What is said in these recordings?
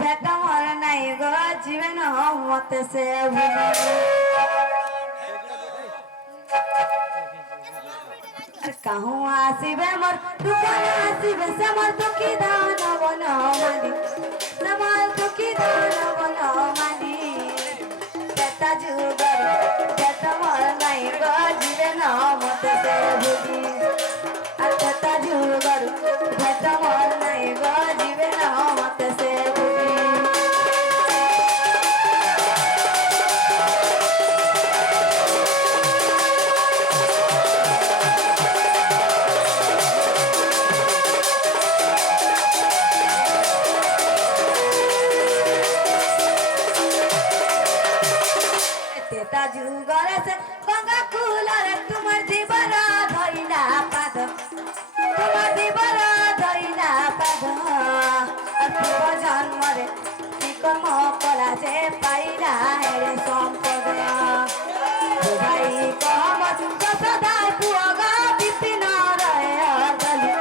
भेट मोर नहीं गो जीवन मत से कहूँ आसीबे मोर दुकान आसीबे से मोर दुखी दान बन माली से मोर दुखी दान बन माली बेटा जुगर भेट मोर नहीं गो जीवन मत से भूली बेटा जुगर भेट मोर नहीं गो जीवन मत से भूली तेता जुगरे से गंगा कुलरे तुमर जीवन धइला पाद तुमर जीवन धइला पाद पूर्व जन्मरे कर्म कला से पाइला रे संपद भाई कम सदा पुअगा विपिन रहे अगली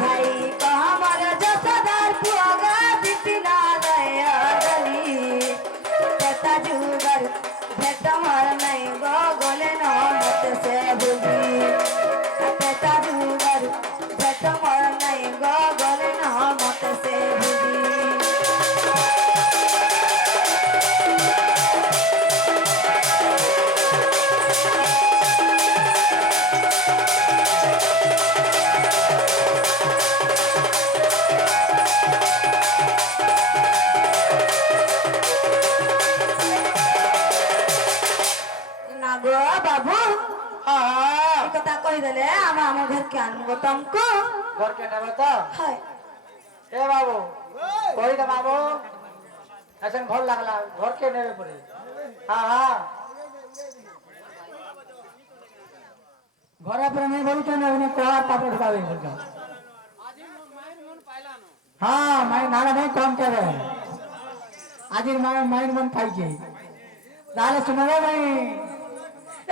भाई कमर जसदार पुअगा विपिन रहे अगली तेता जुगर भेट मोर नहीं गो गोले न मत से भूली तेता जुगर भेट मोर नहीं गो गोले न मत से भूली ना गो बाबू हाँ कथा कही देले आम घर के आनबो तुमको घर के नेबे तो है ए बाबू कही दे बाबू ऐसा भल लगला घर के नेबे पड़े हाँ हाँ घरे पर नहीं बोलते ना उन्हें कोहार पापड़ खावे बोलते हाँ मैं नाला नहीं कौन कर रहे आज माइन मन पाइजे नाले सुनो रे भाई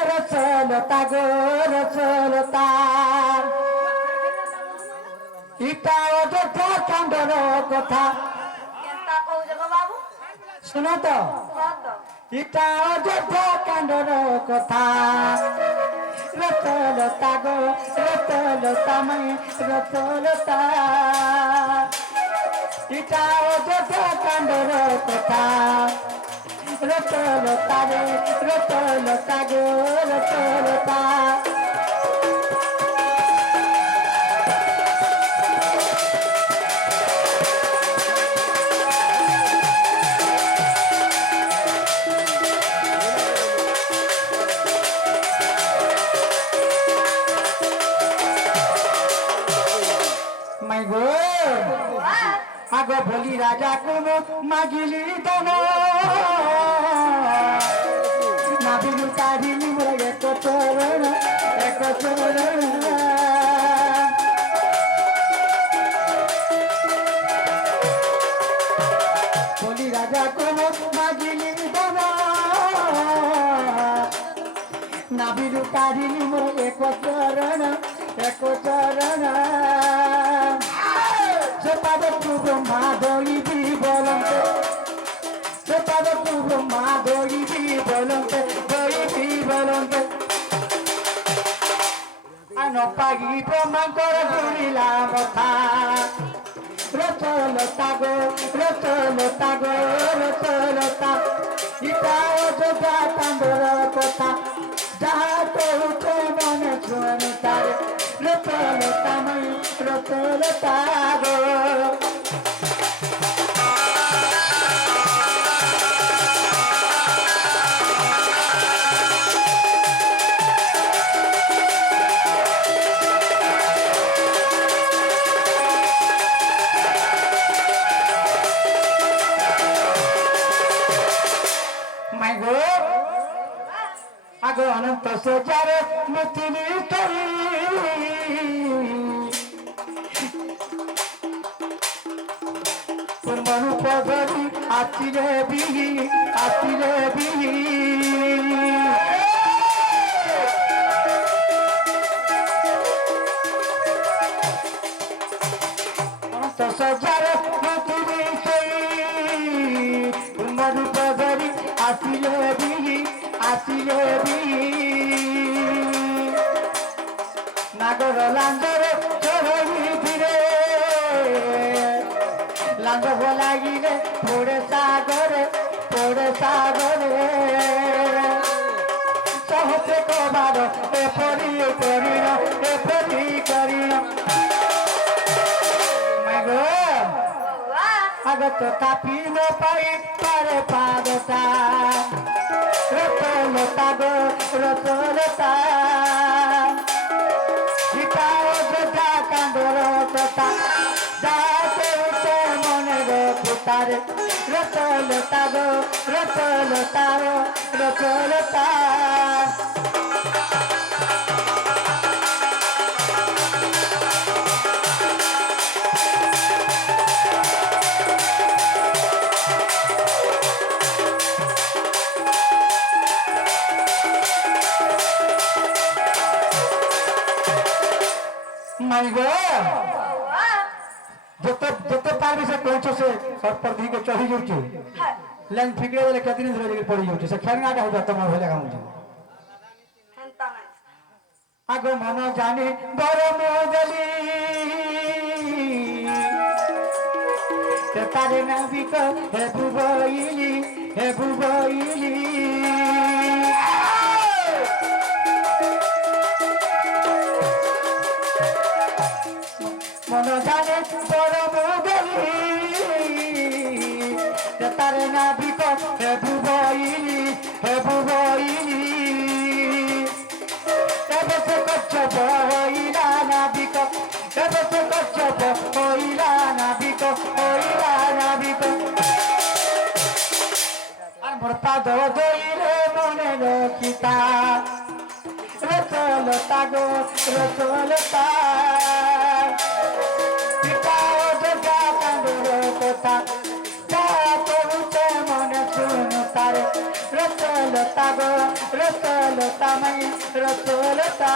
रसलता गो रसलता इटा ओजे कांडर कथा केनता कहू जगो बाबू सुनो तो सत इटा ओजे कांडर कथा रसलता गो रसलता मैं रसलता इटा ओजे कांडर कथा रसलता रे रसलता गो रसलता मैं गो आगो भोली राजा को मागिली दनो नाबिलु काढिली मोर एक चरण भोली राजा को मागिली दनो नाबिलु काढिली मोर एक चरण सेपादकु ब्रह्मा दयिबी बोलन्ते सेपादकु ब्रह्मा दयिबी बोलन्ते आनपागी ब्रह्मांकर गुणिला कथा रसलता गो रसलता इटा जोगा कांडर कथा जहाँ तो उठे मन छुअन तारे रसलता मैं रसलता गो मैं गो आगो अनंत सचारे मुक्ति तरी मनु पदरी आतिरे बिही अनंत सचारे मुक्ति লাঞ্জরে চড়ি ফিরে লাঞ্জ লাগিলে পড়ে সাগরে সহজে কবার এপরি করিল আগত কাপি ন পাই পারে পাদতা রতলতা গো রতলতা সীতাও যোদ্ধা কান্দর কথা যাতে উঠে মনে রে পুতারে রতলতা গো রতলতা যেতে পারবি সে কৌছ সে সর্পর দিকে চড়ি যাচ্ছে লেন ফিকড়ে দেলে কেদিন ধরে পড়ি যাচ্ছে সে খেলনাটা হইবা তোমার হলে কাম আগ মন জানি বড় মোদলি তারে নাবিক হে বুবইলি মন জানে বড় মোদলি তারে নাবিক হে বুবইলি এবে সে কচ্ছপ হইলা নাবিক আর মোর পাদ দইলে মনে রক্ষিতা রতলতা গো রতলতা পিতাও যোগা কান্দুর কথা যা করুছে মনে শুনু তারে রতলতা গো রতলতা মাই রতলতা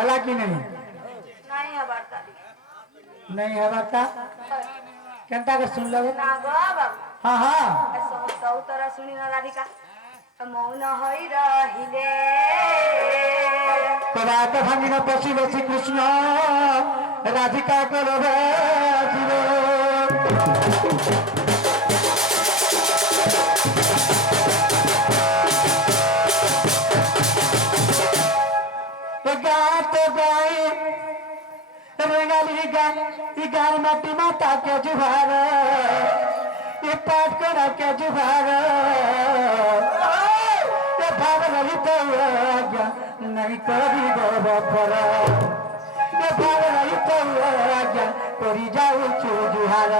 हला कि नहीं है बाता केनता के सुन लगे ना गो बाबू हां हां तो तोरा सुनी ना राधिका मौन होई रहिले तो रात भांगिन पशु बसी कृष्ण राधिका को रवे गाय माटी माता के जुहार ये पाठ करा के जुहार ये भाव रही तो आज्ञा नहीं करी गो पर ये भाव रही तो आज्ञा करी जाऊ जुहार